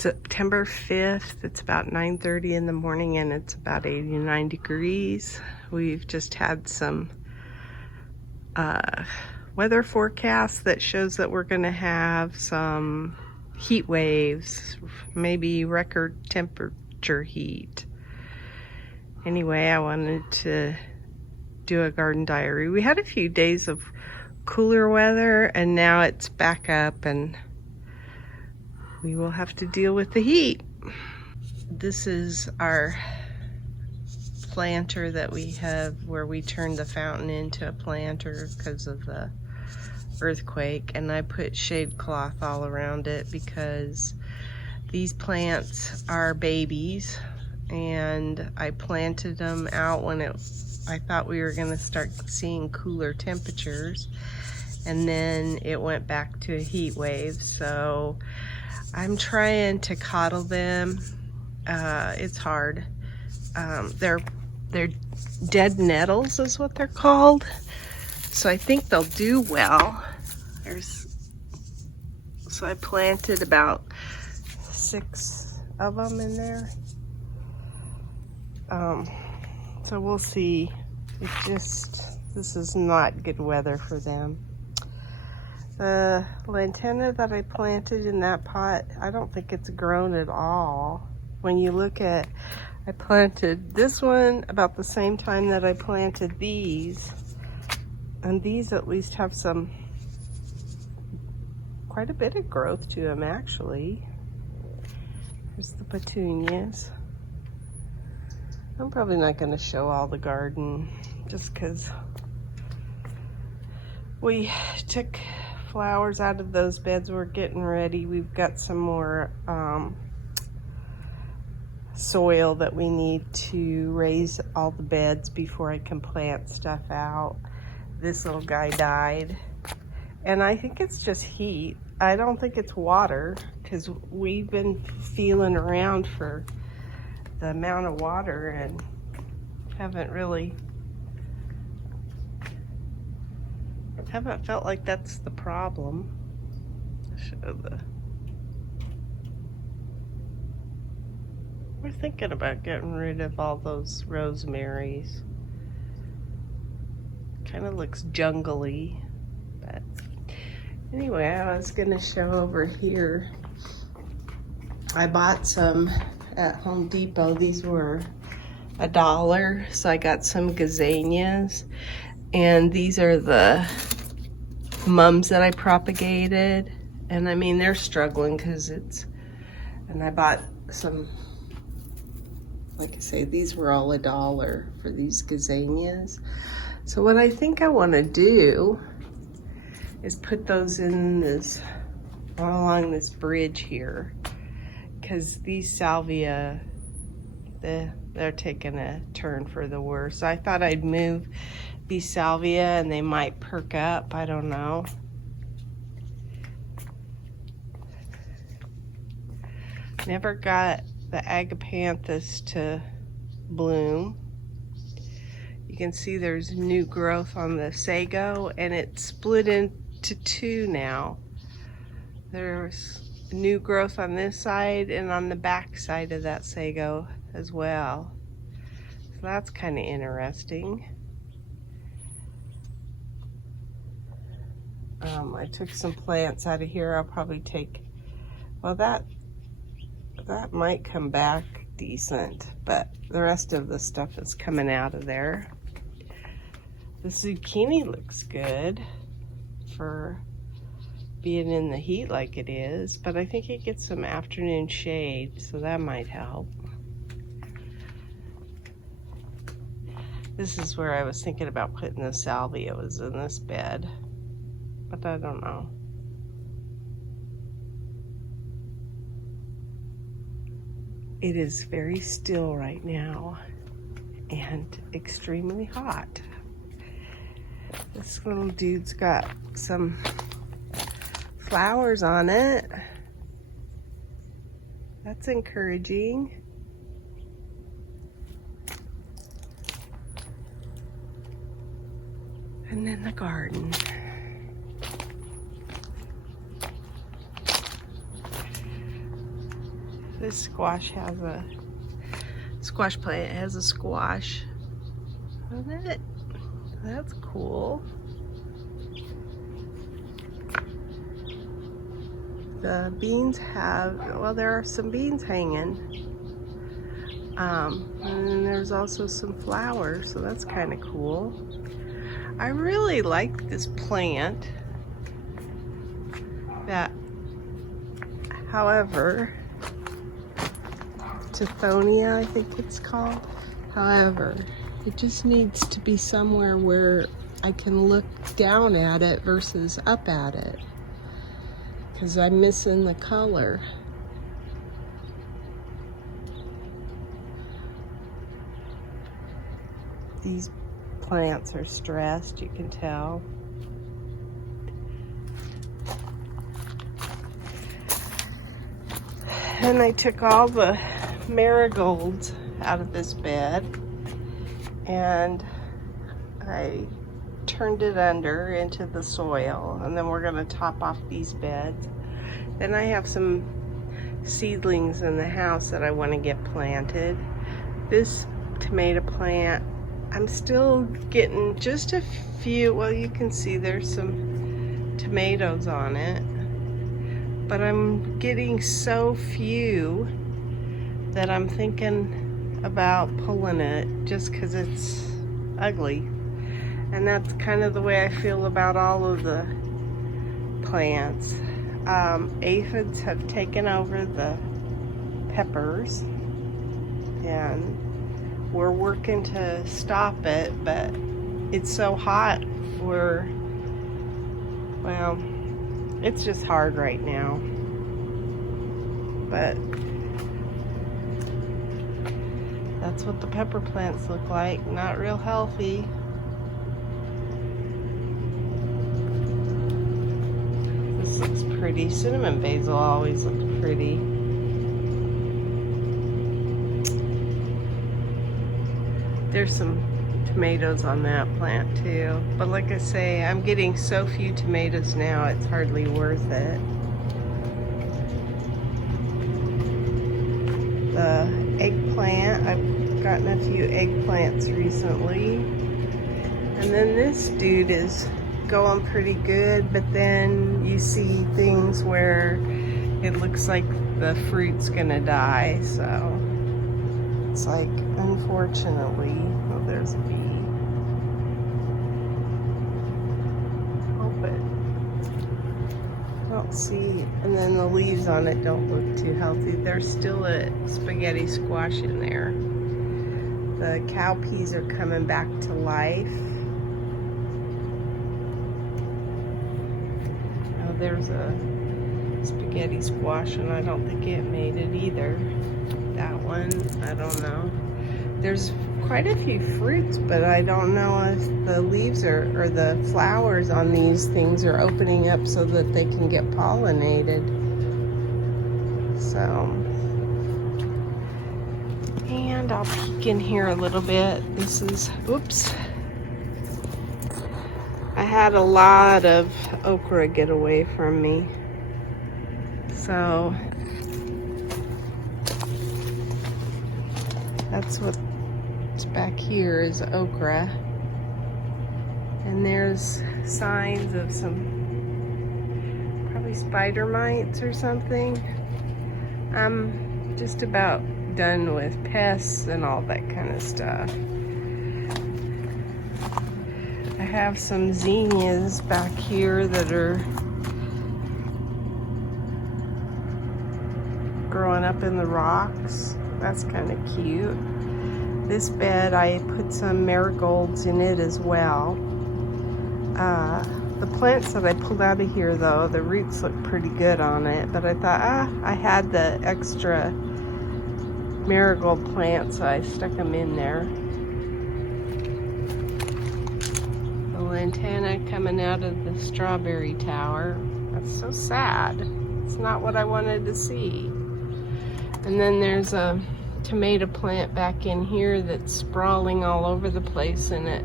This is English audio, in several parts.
September 5th. It's about 9:30 in the morning and it's about 89 degrees. We've just had some weather forecast that shows that we're going to have some heat waves, maybe record temperature heat. Anyway, I wanted to do a garden diary. We had a few days of cooler weather and now it's back up and we will have to deal with the heat. This is our planter that we have where we turned the fountain into a planter because of the earthquake, and I put shade cloth all around it because these plants are babies and I planted them out when I thought we were going to start seeing cooler temperatures, and then it went back to a heat wave. So I'm trying to coddle them. It's hard. They're dead nettles is what they're called. So I think they'll do well. So I planted about 6 of them in there. So we'll see. This is not good weather for them. The lantana that I planted in that pot, I don't think it's grown at all. When you look at, I planted this one about the same time that I planted these, and these at least have quite a bit of growth to them actually. Here's the petunias. I'm probably not going to show all the garden just because we took flowers out of those beds. We're getting ready. We've got some more soil that we need to raise all the beds before I can plant stuff out. This little guy died and I think it's just heat. I don't think it's water because we've been feeling around for the amount of water and haven't felt like that's the problem. We're thinking about getting rid of all those rosemaries. Kind of looks jungly, but anyway, I was gonna show over here. I bought some at Home Depot. These were $1, so I got some gazanias, and these are the mums that I propagated, and I mean they're struggling because and I bought some, like I say, these were all $1 for these gazanias. So what I think I want to do is put those in this, all along this bridge here, because these salvia, they're taking a turn for the worse. So I thought I'd move these salvia and they might perk up. I don't know. Never got the agapanthus to bloom. You can see there's new growth on the sago and it's split into 2 now. There's new growth on this side and on the back side of that sago as well. So that's kind of interesting. I took some plants out of here. I'll probably take, well, that might come back decent, but the rest of the stuff is coming out of there. The zucchini looks good for being in the heat like it is, but I think it gets some afternoon shade, so that might help. This is where I was thinking about putting the salvia, was in this bed, but I don't know. It is very still right now and extremely hot. This little dude's got some flowers on it. That's encouraging. And then the garden. This squash has a squash plant. It has a squash on it. That's cool. The beans have, well, there are some beans hanging. And then there's also some flowers, so that's kind of cool. I really like this plant. That, however, Tithonia, I think it's called. However, it just needs to be somewhere where I can look down at it versus up at it, because I'm missing the color. These plants are stressed, you can tell. And I took all the marigolds out of this bed and I turned it under into the soil, and then we're gonna top off these beds. Then I have some seedlings in the house that I want to get planted. This tomato plant, I'm still getting just a few, well, you can see there's some tomatoes on it, but I'm getting so few that I'm thinking about pulling it just because it's ugly. And that's kind of the way I feel about all of the plants. Aphids have taken over the peppers and we're working to stop it, but it's so hot, well, it's just hard right now. But that's what the pepper plants look like, not real healthy. This looks pretty. Cinnamon basil always looks pretty. There's some tomatoes on that plant too. But like I say, I'm getting so few tomatoes now, it's hardly worth it. The eggplant, I've gotten a few eggplants recently. And then this dude is going pretty good, but then you see things where it looks like the fruit's gonna die, so it's like, unfortunately, oh, there's a bee. Hope it, I don't see, and then the leaves on it don't look too healthy. There's still a spaghetti squash in there. The cowpeas are coming back to life. There's a spaghetti squash and I don't think it made it either. That one, I don't know. There's quite a few fruits, but I don't know if the leaves or the flowers on these things are opening up so that they can get pollinated. So, and I'll peek in here a little bit. This is, oops. I had a lot of okra get away from me. So that's what's back here is okra. And there's signs of some probably spider mites or something. I'm just about done with pests and all that kind of stuff. I have some zinnias back here that are growing up in the rocks. That's kind of cute. This bed, I put some marigolds in it as well. The plants that I pulled out of here, though, the roots look pretty good on it, but I thought, I had the extra marigold plants, so I stuck them in there. Lantana coming out of the strawberry tower. That's so sad. It's not what I wanted to see. And then there's a tomato plant back in here that's sprawling all over the place, and it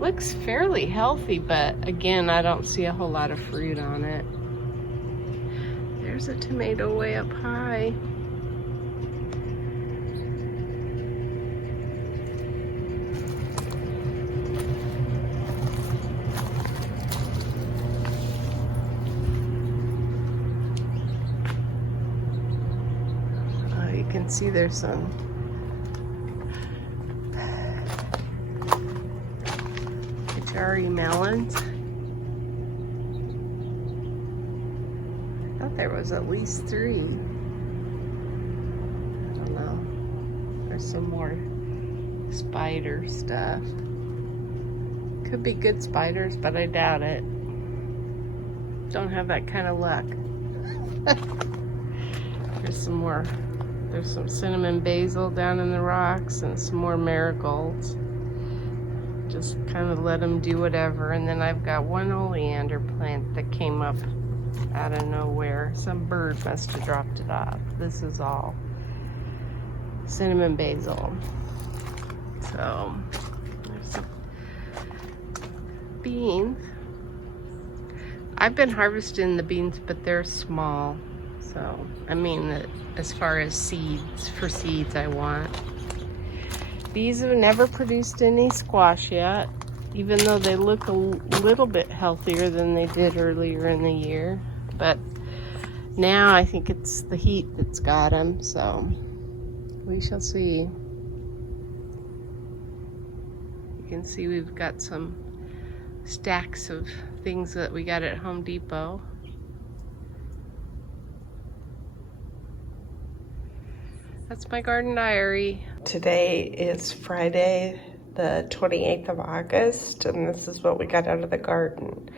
looks fairly healthy, but again, I don't see a whole lot of fruit on it. There's a tomato way up high. see there's some Kajari melons. I thought there was at least 3. I don't know. There's some more spider stuff. Could be good spiders, but I doubt it. Don't have that kind of luck. There's some more. There's some cinnamon basil down in the rocks and some more marigolds. Just kind of let them do whatever. And then I've got one oleander plant that came up out of nowhere. Some bird must have dropped it off. This is all cinnamon basil. So there's some beans. I've been harvesting the beans, but they're small. So, I mean, as far as seeds, for seeds I want. These have never produced any squash yet, even though they look a little bit healthier than they did earlier in the year. But now I think it's the heat that's got them, so we shall see. You can see we've got some stacks of things that we got at Home Depot. That's my garden diary. Today is Friday, the 28th of August, and this is what we got out of the garden.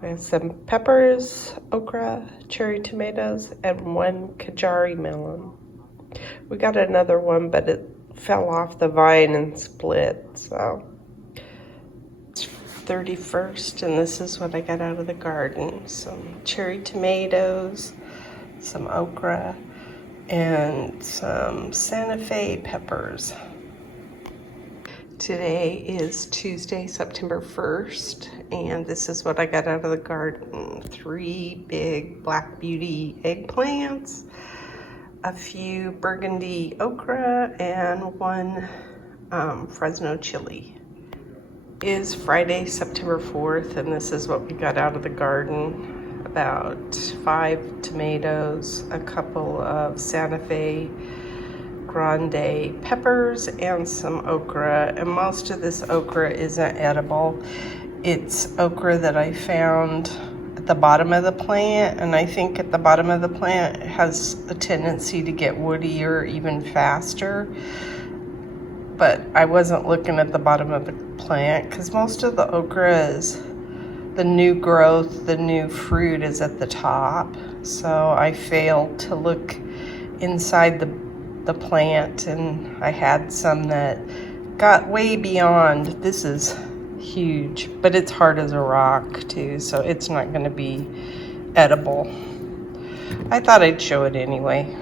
We have some peppers, okra, cherry tomatoes, and 1 Kajari melon. We got another one, but it fell off the vine and split, so. It's 31st, and this is what I got out of the garden. Some cherry tomatoes, some okra, and some Santa Fe peppers. Today is Tuesday, September 1st, and this is what I got out of the garden. 3 big Black Beauty eggplants, a few burgundy okra, and 1 Fresno chili. It is Friday, September 4th, and this is what we got out of the garden. About 5 tomatoes, a couple of Santa Fe Grande peppers, and some okra. And most of this okra isn't edible. It's okra that I found at the bottom of the plant, and I think at the bottom of the plant it has a tendency to get woodier even faster. But I wasn't looking at the bottom of the plant because most of the okra is the new growth, the new fruit is at the top. So I failed to look inside the plant, and I had some that got way beyond. This is huge, but it's hard as a rock too, so it's not going to be edible. I thought I'd show it anyway.